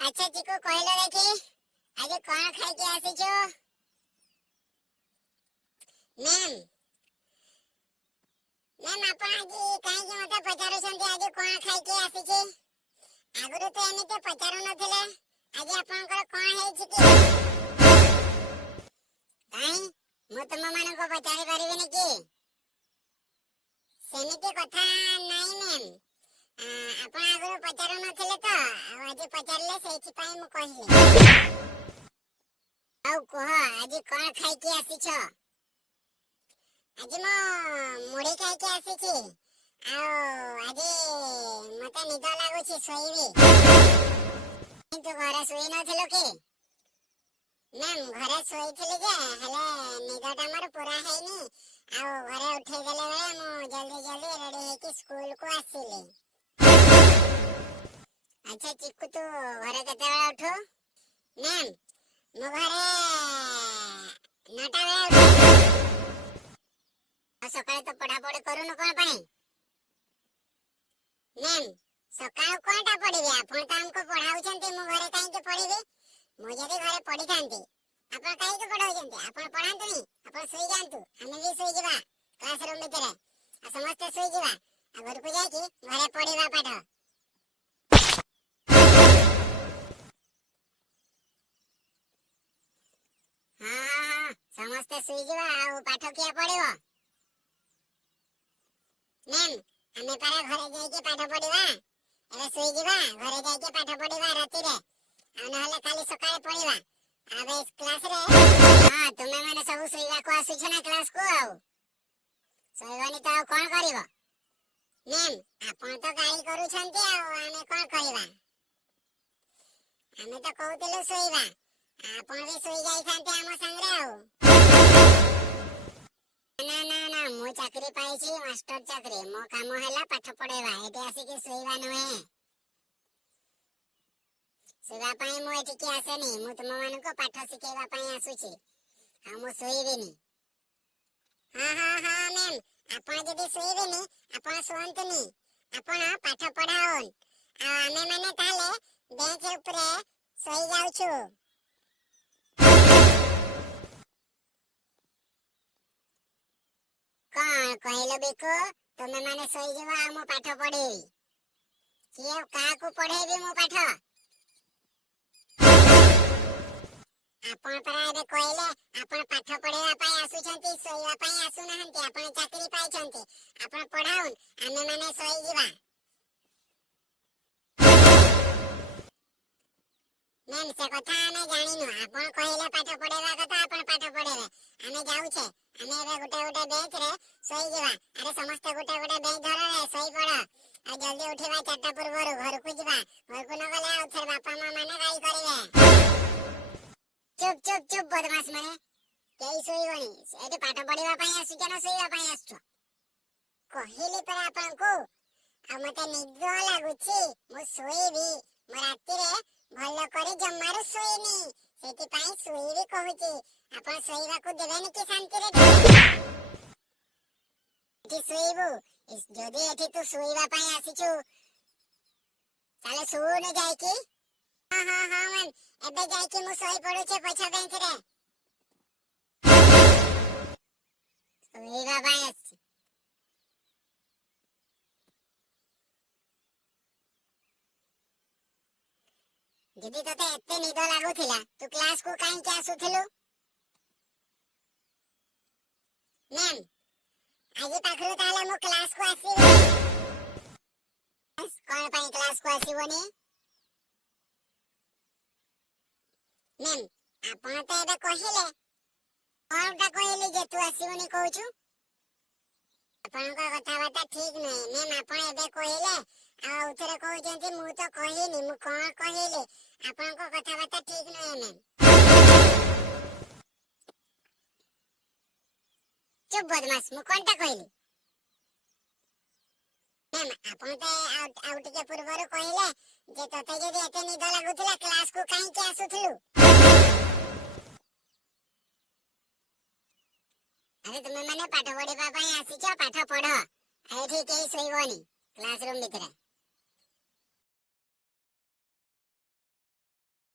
अच्छा चिकू कहलो देखी आज कौन खाई के आसीचो? मैम मैम आपण आज काहे कि मते पचारुछंती आज कौन खाई के आसीचे? आगुरु तो एमिते पचारु नथिले आज आपनकर कौन हेछि कि? काहे मु तुम मानको पचारि परिबिनि कि? सेमिते कथा नाही मैम आपण आगुरु पचारु नथिले तो आज पचारले सेछि पई मु कहिली। आउ कह आज कौन खाई के आसीछो? आज मो मुड़ी खाई के आसीछि आज मते निद लागुछि सोइबी किंतु घरे सोई नथिलो कि? मैम घरे सोईथिली जे हेले निदटा मोर पूरा हेनी घरे उठे देले बेले मु जल्दी जल्दी रेडी हेकी स्कूल को आसिली। अच्छा चिकू तू घरे केते बेला उठो? मैम मु घरे 9टा बेला उठो। सकाळे तो पढ़ा पढ़ी करूनु कोन पई? मैम सकाळ कोनटा पढ़िबे आपण त हमको पढ़ाउछंती मु घरे काहे के पढ़िबे? मु जदी घरे पढ़ी थांती आपण काहे के पढ़ाउछंती? आपण पढ़ांतुनी आपण सोई जांतु हमें भी सोई जिबा क्लासरूम भितरे आ समस्त सोई जिबा आ घर को जाई कि घरे पढ़िबा पाठ। हां समस्त सोई जिबा आ पाठ किया पढ़िबो? मैम हमें पारे घरे जाई के पाठ पढ़िबा एबे सोई जिबा घरे जाई के पाठ पढ़िबा राती रे आ नहले काली सकाळे पढ़िबा आबे क्लास रे। हां तुमे माने सब सोईबा को आसी छ ना क्लास को आउ सोईबानी तो कोन करिवो? मैम आपण तो गाली करू छंती आ आमे कोन करिबा? हमें तो कहउतिलु सोईबा आपण भी सोई जाई थांते हम संगरे आउ। ना ना ना मु चाकरी पाइछि मास्टर चाकरी मो काम हैला पाठ पढ़ेबा एते आसी के सोईबा नहे। सोईबा पई मु एठी के आसेनी मु तुम मानको पाठ सिखेबा पई आसुछि आ मु सोईबिनी। हां हां हां मैम आपण जदी सोईबिनी आपण सोंतनी आपण पाठ पढ़ाओन आ आमे माने ताले बेंच ऊपर सोई जाउछु। कौन कहलो बिको तुमे माने सोई जिबा आ मु पाठ पढ़ेबी किए का को पढ़ेबी मु पाठ? आपण परा एबे कहले आपण पाठ पढ़ेबा पई आसुछंती सोईबा पई आसु नहंती आपण चाकरी पाइछंती आपण पढ़ाउन आमे माने सोई जिबा। मैम से कथा आमे जानिनु आपण कहले पाठ पढ़ेबा कथा आपण पाठ पढ़ेबे आमे जाउछे आमे एबे गुटे गुटे बेंच रे सोई जिबा। अरे समस्त गुटे गुटे बेंच धर रे सोई पड़ आ जल्दी उठिबा 4टा पूर्वरु घर को जिबा घर को न गले आ थर बापा मां माने गाई करिवे। चुप चुप चुप बदमाश माने केई सोईबनी एटे पाठ पढ़िबा पई आसु केना सोईबा पई आसु कहिली पर आपण को आ मते निद लागुछि मु सोईबी मो राती रे भलो करे जम्मारु सोईनी सेति पई सोईबी कहूछि आपण सोईबा को देबेनी कि शांति रे एठी सोईबू जदी एठी तू सोईबा पई आसीछु ताले सोने जाय कि? हां हां हां मैम एबे जाय कि मु सोई पड़ुछे पछा बेंच रे सोईबा पई आसी। जदी तते एते निद लागुथिला तू क्लास को काहे के आसुथिलु? मैम आज पाखरु ताले मु क्लास को आसीबी कोन पई क्लास को आसीबोनी? मैम आपण तो एबे कहिले कोनटा कहली जे तू आसीबोनी कहूछु आपण का कथा बाता ठीक नहीं। मैम आपण एबे कहिले आ उथरे कहउछंती मु तो कहिनी मु कोन कहिले आपण को कथा बाता ठीक नहीं। मैम चुप बदमाश मु कोनटा कहली? मैम आपण तो आउट के पूर्वरु कहिले जे तते जदी एते निद लागुथिला क्लास को काहे के आसुथिलु? अरे तुमे माने पाठ पढ़िबा पई आसीछ पाठ पढ़ एठी केई सोईबनी क्लासरूम भितरे।